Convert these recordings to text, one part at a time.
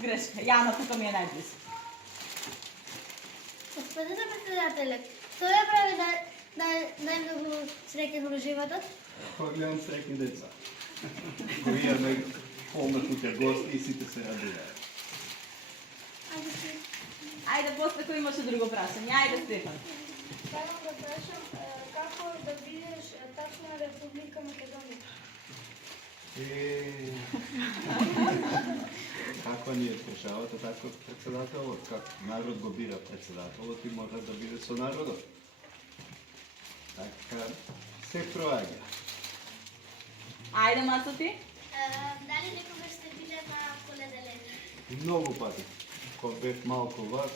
грешка. Јана, тука ми е најблизко. Господине председателе, што ја прави најмногу среќен во животот? Гледам среќни деца. Кои имаме полна куќа гости и сите се радуваат. Ајде, после кој имаше друго прашање? Ајде, Стефан. Само да прашам, како да бидеш тачна Република Македонија? Каква ни е държавата, така председателот, как народ го бира председателот и мора да биде со народот. Така се проаѓа. Ајде, Мацо ти. Дали некогаш сте биле на Коледа? Многу пати, кога бев малку вак,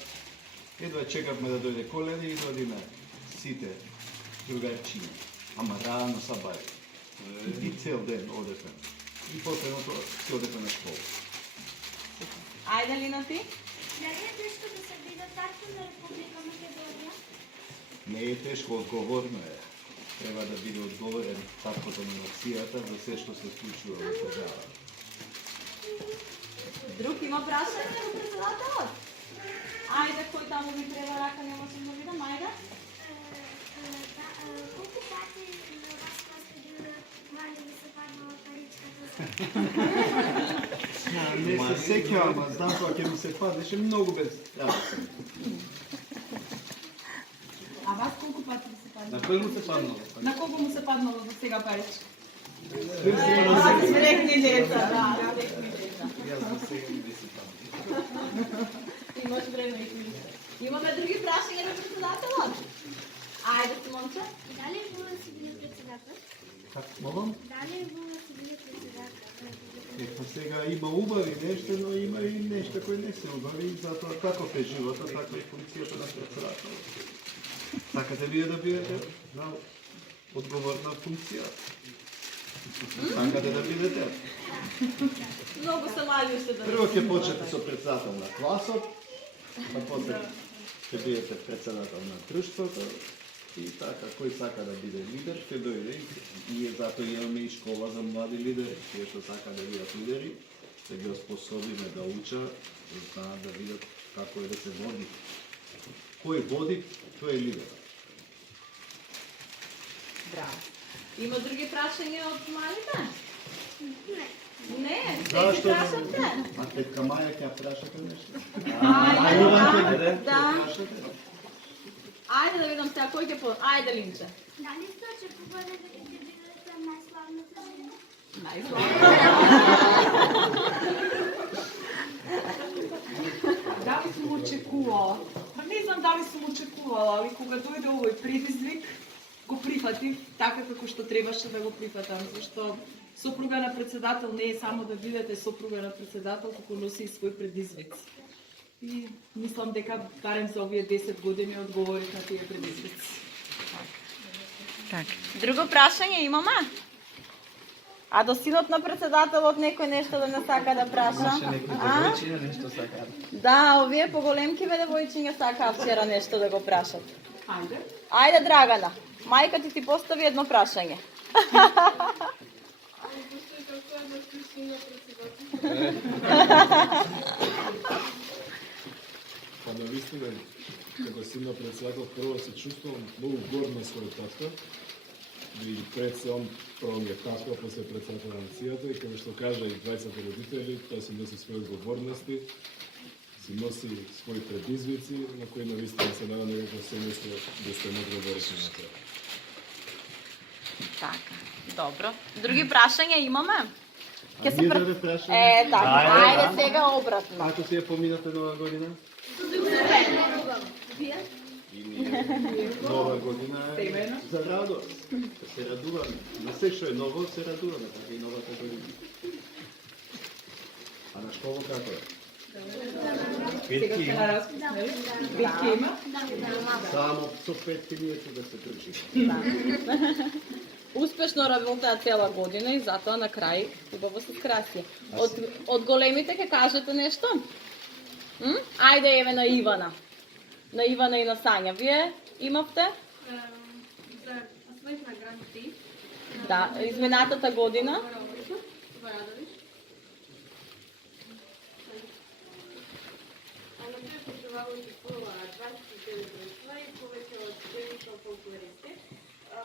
едва чекавме да дојде Коледа и додиме сите другарчиња. Ама рано сабаје. И цел ден одевме. И последното си одевме на школа. Ајде, Лина ти. Дали е тешко да се биде тачна на Република Македонија? Не е тешко, одговорно е. Треба да биде одговорен таткото на нацијата за се што се случува во државата. Друг има прашање во председателот? Ајде, кој таму ми треба рака, нема се да видам, ајде. Колку пати на вас сте били мали да се паднала паричката? Не се сеќавам, ама знам кога ќе ми се паднеше многу без работа. А вас колку пати ви се паднало? На кој му се паднало? На кого му се паднало до сега паричка? Јас Смрехни деца, да, смрехни деца. за сега не се паднало. Имаш време и ти. Имаме други прашања на председателот? Ајде, Симонче. Дали вие си били председател? Как молам? Дали вие си били председател? Па сега има убави нешта, но има и нешта кои не се убави, и затоа таков е животот, така и функцијата на председателот. Сакате вие да бидете на одговорна функција? Сакате да бидете? Многу се мали уште да. Прво ќе почнете со председател на класот, па после ќе бидете председател на друштвото и така, кој сака да биде лидер, ќе дојде и затоа имаме и школа за млади лидери, тие што сака да бидат лидери, ќе ги оспособиме да учат, да знаат да видат како е да се води. Кој води, тој е лидер. Браво. Има други прашања од малите? Не. Не, Зашто? се ги прашате. А тетка Маја ќе ја прашате нешто? Ајде, да. Прашате? Ајде да видам сега кој ќе по... Ајде, Линче. Дали сте очекували да ќе бидете најславната жена? Дали сум очекувала? Па не знам дали сум очекувала, али кога дојде овој предизвик, го прифатив така како што требаше да го прифатам, зашто сопруга на председател не е само да бидете сопруга на председател, туку носи и свој предизвици. И мислам дека барем за овие 10 години одговорив на тие предизвици. Так. Друго прашање имаме? А до синот на председателот некој нешто да не сака да праша? Нешто сака. Да, овие поголемкиве девојчиња сакаат вчера нешто да го прашат. Ајде. Ајде, Драгана, мајка ти постави едно прашање. Па навистина, како син на председател, прво се чувствувам многу горд на својот татко. И пред се он прво ми е татко, после председател на нацијата и како што кажа и двајцата родители, тој си носи своји одговорности, си носи своји предизвици, на кои навистина се надам дека семејство да сте могли да реши на тоа. Така, добро. Други прашања имаме? А ние да ве прашаме? Така, ајде сега обратно. Ако си ја поминате нова година? И ние нова година е за радост. Да се радуваме. На се што е ново се радуваме, така и новата година. А на школа како е? Сега сте на распит, нели? Битки има? Само со петки ние ќе да се трчи. Успешно работеа цела година и затоа на крај убаво се скраси. Од големите ќе кажете нешто? Ајде еве на Ивана. На Ивана и на Сања. Вие имавте? За освоив на Гранд При. Да, изминатата година. учествува 29 друштва и повеќе од 900 фолклористи,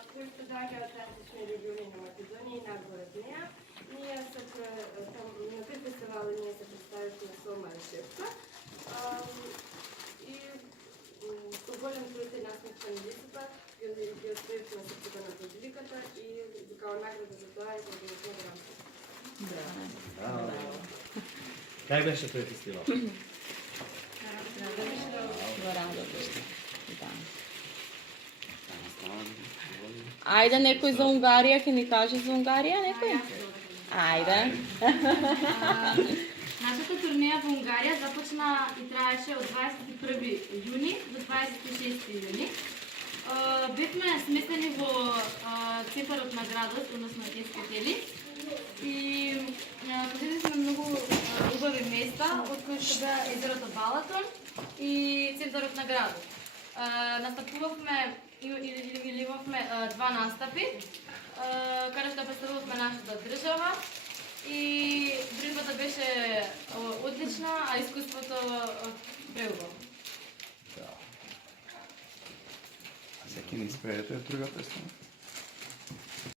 кои предоаѓаат различни региони на Македонија и надвор од неа. Ние се на тој фестивал ние се представивме со Марешевка и со голем труд и насмечен листата ги освоивме срцето на предизвиката и као награда за тоа и за грамка. Кај беше тој фестивал? Во Радовиште. Да. Ајде, некој за Унгарија ќе ни каже за Унгарија, некој? Ајде. Нашата турнеја во Унгарија започна и траеше од 21 јуни до 26 јуни. Бевме сместени во центарот на градот, односно Ескетели. И посетили сме многу убави места, од кои што беа езерото Балатон и центарот на градот. Настапувавме или имавме два настапи, каде што представувавме нашата држава и борбата беше одлична, а искуството преубаво. Сега ќе ни испеете од друга песна?